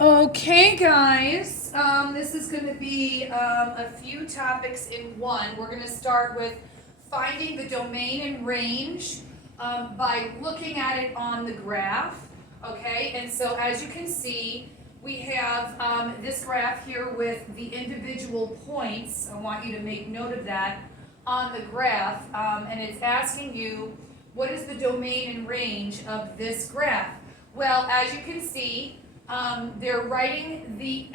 Okay, guys, this is going to be a few topics in one. We're going to start with finding the domain and range by looking at it on the graph. Okay, and so as you can see, we have this graph here with the individual points. I want you to make note of that on the graph, and it's asking you what is the domain and range of this graph. Well, as you can see, they're writing the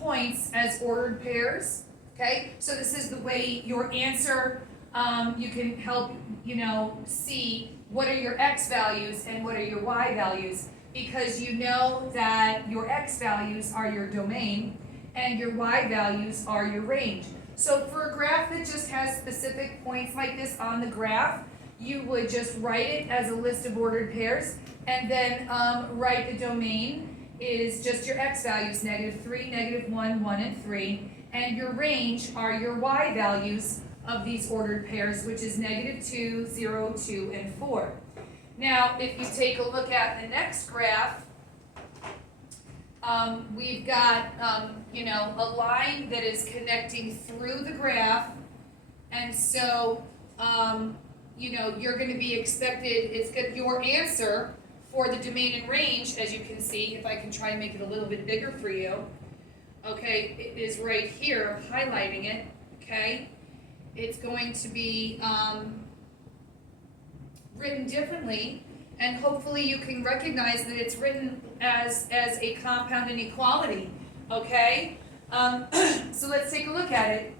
points as ordered pairs, okay? So this is the way your answer, you can help, see what are your x values and what are your y values, because you know that your x values are your domain and your y values are your range. So for a graph that just has specific points like this on the graph, you would just write it as a list of ordered pairs and then write the domain is just your x values, -3, -1, 1, and 3, and your range are your y values of these ordered pairs, which is -2, 0, 2, and 4. Now, if you take a look at the next graph, we've got, a line that is connecting through the graph, and so, you're going to be expected, your answer for the domain and range, as you can see, if I can try and make it a little bit bigger for you, okay, it is right here, I'm highlighting it, okay? It's going to be written differently, and hopefully you can recognize that it's written as a compound inequality, okay? So let's take a look at it.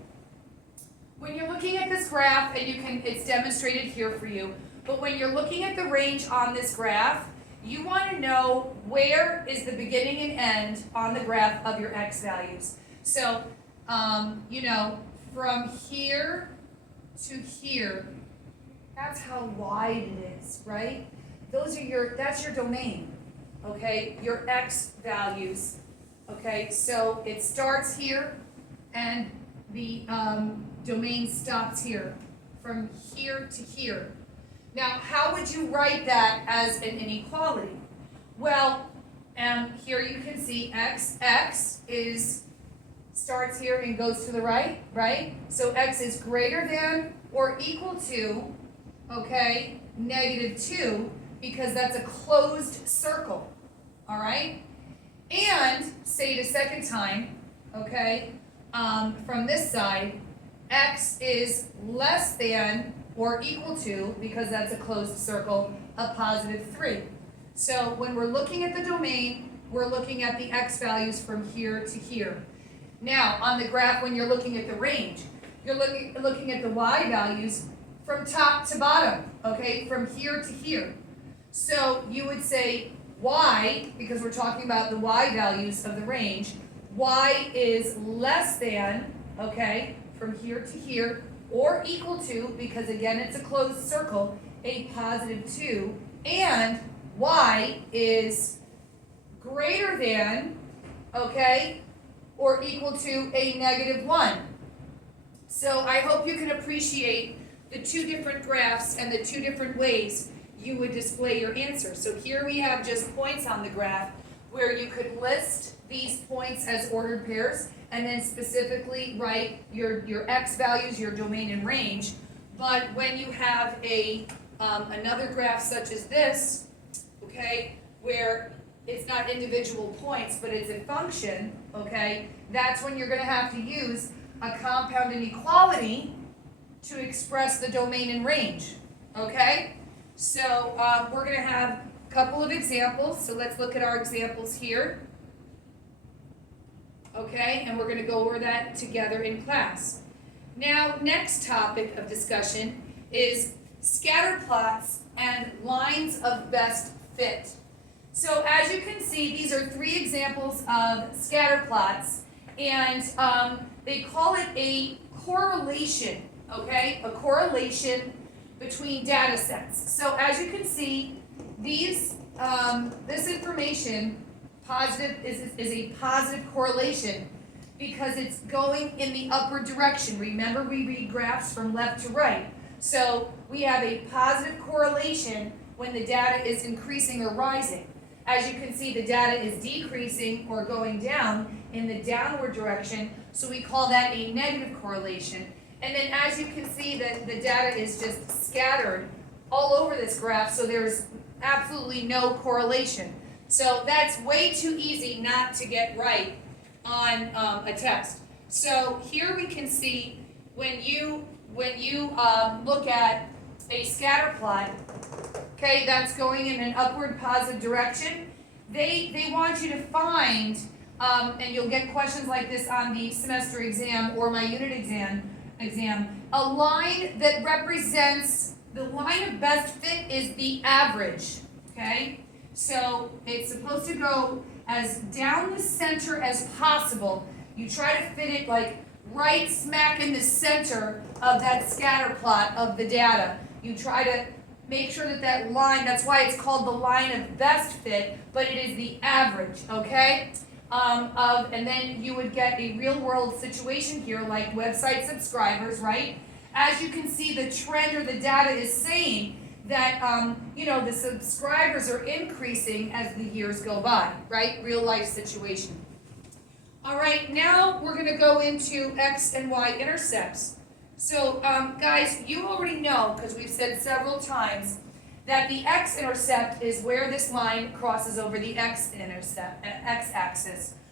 When you're looking at this graph, and it's demonstrated here for you, but when you're looking at the range on this graph, you want to know where is the beginning and end on the graph of your x values. So, from here to here, that's how wide it is, right? That's your domain, okay? Your x values, okay? So it starts here, and the domain stops here, from here to here. Now, how would you write that as an inequality? Well, here you can see x starts here and goes to the right, right? So x is greater than or equal to, okay, -2, because that's a closed circle, all right? And say it a second time, okay, from this side, x is less than or equal to, because that's a closed circle, a +3. So when we're looking at the domain, we're looking at the x values from here to here. Now, on the graph, when you're looking at the range, you're looking at the y values from top to bottom, okay, from here to here. So you would say y, because we're talking about the y values of the range, y is less than, okay, from here to here, or equal to, because again it's a closed circle, a +2, and y is greater than, okay, or equal to a -1. So I hope you can appreciate the two different graphs and the two different ways you would display your answer. So here we have just points on the graph where you could list these points as ordered pairs and then specifically write your x values, your domain and range. But when you have another graph such as this, okay, where it's not individual points, but it's a function, okay, that's when you're going to have to use a compound inequality to express the domain and range, okay? So we're going to have a couple of examples, so let's look at our examples here. Okay, and we're going to go over that together in class. Now, next topic of discussion is scatter plots and lines of best fit. So as you can see, these are three examples of scatter plots, and they call it a correlation, okay? A correlation between data sets. So as you can see, this information is a positive correlation because it's going in the upward direction. Remember, we read graphs from left to right. So we have a positive correlation when the data is increasing or rising. as you can see, the data is decreasing or going down in the downward direction, so we call that a negative correlation. And then as you can see, that the data is just scattered all over this graph, so there's absolutely no correlation. So that's way too easy not to get right on a test. So here we can see when you look at a scatter plot, okay, that's going in an upward positive direction, they want you to find, and you'll get questions like this on the semester exam or my unit exam, a line that represents, the line of best fit is the average, okay? So it's supposed to go as down the center as possible. You try to fit it like right smack in the center of that scatter plot of the data. You try to make sure that that line, that's why it's called the line of best fit, but it is the average, okay? And then you would get a real world situation here like website subscribers, right? As you can see, the trend or the data is saying that, the subscribers are increasing as the years go by, right? Real life situation. All right, now we're going to go into x and y intercepts. So, guys, you already know, because we've said several times, that the x-intercept is where this line crosses over the x-axis,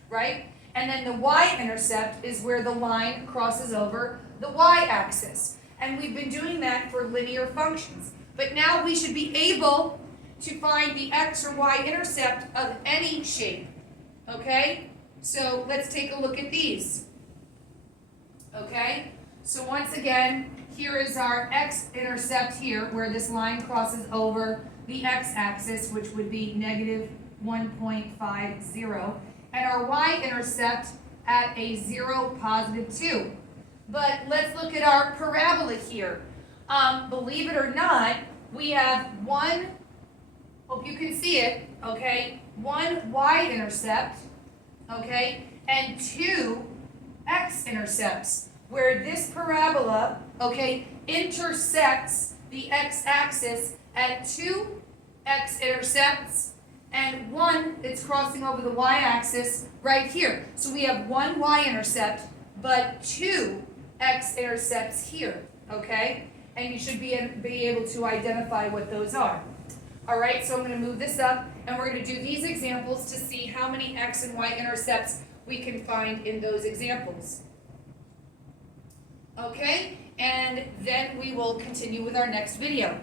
right? And then the y-intercept is where the line crosses over the y-axis. And we've been doing that for linear functions. But now we should be able to find the x or y-intercept of any shape, okay? So let's take a look at these, okay? So once again, here is our x-intercept here, where this line crosses over the x-axis, which would be negative 1.50, and our y-intercept at a 0, positive 2. But let's look at our parabola here. Believe it or not, we have one, hope you can see it, okay, one y-intercept, okay, and two x-intercepts, where this parabola, okay, intersects the x-axis at two x-intercepts and one that's crossing over the y-axis right here. So we have one y-intercept, but two x-intercepts here, okay? And you should be able to identify what those are. All right, so I'm going to move this up, and we're going to do these examples to see how many x and y intercepts we can find in those examples. Okay, and then we will continue with our next video.